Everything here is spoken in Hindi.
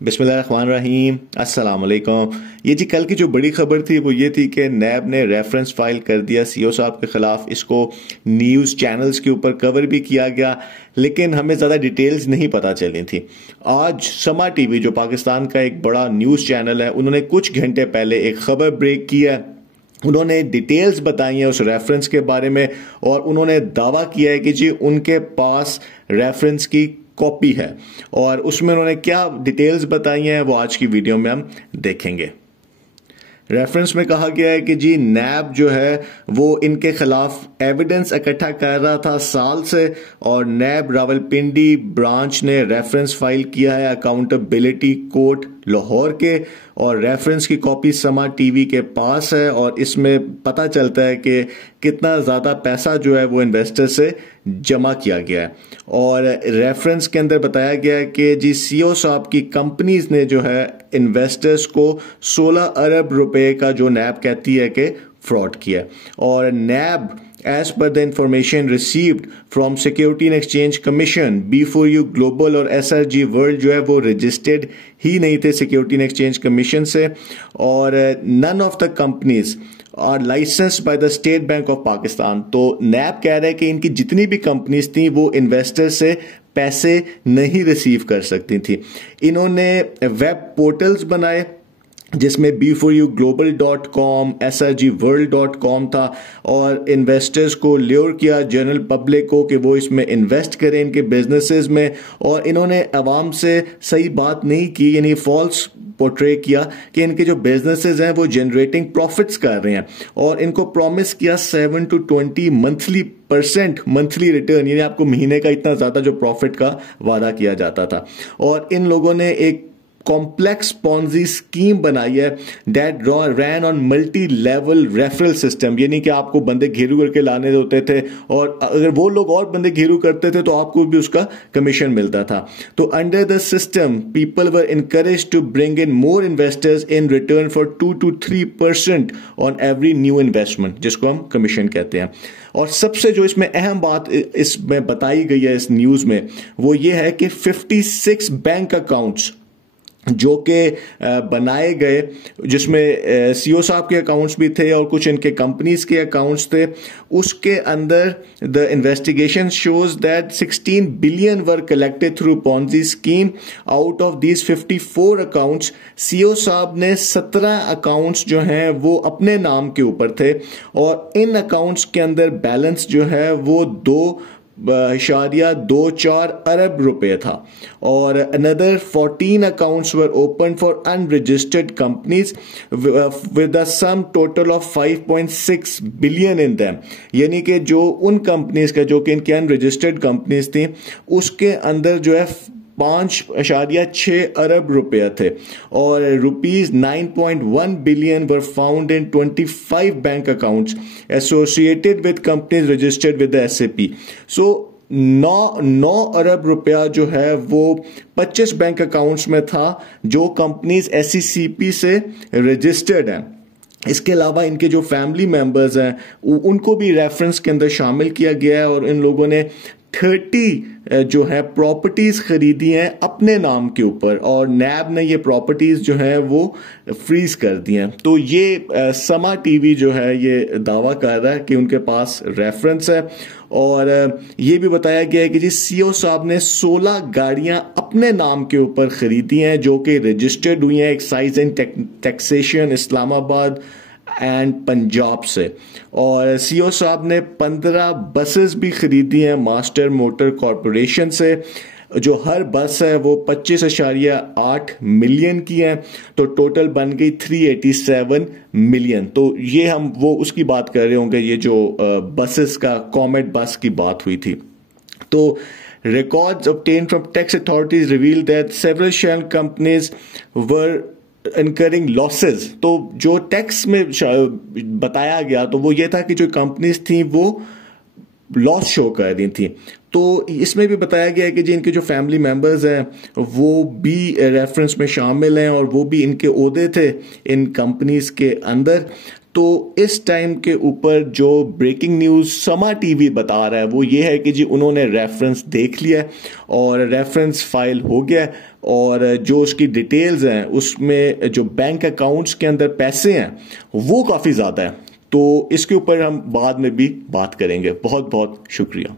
बिस्मिल्लाहिर्रहमानिर्रहीम, अस्सलाम वालेकुम। ये जी कल की जो बड़ी खबर थी वो ये थी कि नैब ने रेफरेंस फाइल कर दिया सीओ साहब के खिलाफ। इसको न्यूज़ चैनल्स के ऊपर कवर भी किया गया, लेकिन हमें ज़्यादा डिटेल्स नहीं पता चली थी। आज समा टीवी जो पाकिस्तान का एक बड़ा न्यूज़ चैनल है, उन्होंने कुछ घंटे पहले एक खबर ब्रेक की है। उन्होंने डिटेल्स बताई हैं उस रेफरेंस के बारे में और उन्होंने दावा किया है कि जी उनके पास रेफरेंस की कॉपी है और उसमें उन्होंने क्या डिटेल्स बताई हैं वो आज की वीडियो में हम देखेंगे। रेफरेंस में कहा गया है कि जी नैब जो है वो इनके खिलाफ एविडेंस इकट्ठा कर रहा था साल से और नैब रावलपिंडी ब्रांच ने रेफरेंस फाइल किया है अकाउंटेबिलिटी कोर्ट लाहौर के और रेफरेंस की कॉपी समा टीवी के पास है और इसमें पता चलता है कि कितना ज़्यादा पैसा जो है वो इन्वेस्टर से जमा किया गया है। और रेफरेंस के अंदर बताया गया है कि जी सीओ साहब की कंपनीज ने जो है इन्वेस्टर्स को 16 अरब रुपए का जो नैब कहती है कि फ्रॉड किया। और NAB as per the information received from security and exchange commission B4U global और SRG वर्ल्ड जो है वो रजिस्टर्ड ही नहीं थे सिक्योरिटी एंड एक्सचेंज कमीशन से और none of the companies are licensed by the state bank of Pakistan. तो नैब कह रहा है कि इनकी जितनी भी कंपनीज थी वो इन्वेस्टर से पैसे नहीं रिसीव कर सकती थी। इन्होंने वेब पोर्टल्स बनाए जिसमें B4Uglobal.com SRGworld.com था और इन्वेस्टर्स को ल्योर किया जनरल पब्लिक को कि वो इसमें इन्वेस्ट करें इनके बिजनेसेस में। और इन्होंने अवाम से सही बात नहीं की, यानी फॉल्स पोर्ट्रे किया कि इनके जो बिजनेसेस हैं वो जनरेटिंग प्रॉफिट्स कर रहे हैं और इनको प्रॉमिस किया 7 to 20 मंथली रिटर्न, यानी आपको महीने का इतना ज्यादा जो प्रॉफिट का वादा किया जाता था। और इन लोगों ने एक कॉम्प्लेक्स पॉन्जी स्कीम बनाई है that ran on multi level referral system, यानी कि आपको बंदे घेरू करके लाने होते थे और अगर वो लोग और बंदे घेरू करते थे तो आपको भी उसका कमीशन मिलता था। तो under the system people were encourage to bring in more investors in return for 2 to 3% on every new investment, जिसको हम कमीशन कहते हैं। और सबसे जो इसमें अहम बात इसमें बताई गई है इस न्यूज में वो ये है कि 56 बैंक अकाउंट्स जो कि बनाए गए, जिसमें सीओ साहब के अकाउंट्स भी थे और कुछ इनके कंपनीज के अकाउंट्स थे, उसके अंदर the investigation shows that 16 billion were collected through Ponzi scheme. Out of these 54 accounts CO साहब ने 17 अकाउंट्स जो हैं वो अपने नाम के ऊपर थे और इन अकाउंट्स के अंदर बैलेंस जो है वो 2.24 अरब रुपए था। और another 14 accounts were open for unregistered companies with a sum total of 5.6 billion in them, यानी कि जो उन कंपनीज का जो कि इनकी अनरजिस्टर्ड कंपनीज थी उसके अंदर जो है 5.6 अरब रुपया थे और ₹9.1 billion were found in 25 bank accounts associated with companies registered with the SAP। सो 9 अरब रुपया जो है वो 25 बैंक अकाउंट्स में था जो कंपनीज SECP से रजिस्टर्ड हैं। इसके अलावा इनके जो फैमिली मेंबर्स हैं उनको भी रेफरेंस के अंदर शामिल किया गया है और इन लोगों ने 30 जो है प्रॉपर्टीज खरीदी हैं अपने नाम के ऊपर और नैब ने ये प्रॉपर्टीज जो है वो फ्रीज कर दी हैं। तो ये समा टीवी जो है ये दावा कर रहा है कि उनके पास रेफरेंस है और ये भी बताया गया है कि जी सीओ साहब ने 16 गाड़ियां अपने नाम के ऊपर खरीदी हैं जो कि रजिस्टर्ड हुई हैं excise and taxation Islamabad and Punjab से। और सीओ साहब ने 15 बसेस भी खरीदी हैं मास्टर मोटर कॉरपोरेशन से, जो हर बस है वो 25.8 मिलियन की है, तो टोटल बन गई 387 मिलियन। तो ये हम वो उसकी बात कर रहे होंगे, ये जो बसेस का कॉमेट बस की बात हुई थी। तो records obtained from tax authorities revealed that several shell companies were incurring losses। तो जो टैक्स में बताया गया तो वो ये था कि जो कंपनीज थी वो लॉस शो कर रही थी। तो इसमें भी बताया गया है कि जी इनके जो फैमिली मेंबर्स हैं वो भी रेफरेंस में शामिल हैं और वो भी इनके ओहदे थे इन कंपनीज के अंदर। तो तो इस टाइम के ऊपर जो ब्रेकिंग न्यूज़ समा टीवी बता रहा है वो ये है कि जी उन्होंने रेफरेंस देख लिया और रेफरेंस फाइल हो गया और जो उसकी डिटेल्स हैं उसमें जो बैंक अकाउंट्स के अंदर पैसे हैं वो काफ़ी ज़्यादा है। तो इसके ऊपर हम बाद में भी बात करेंगे। बहुत बहुत शुक्रिया।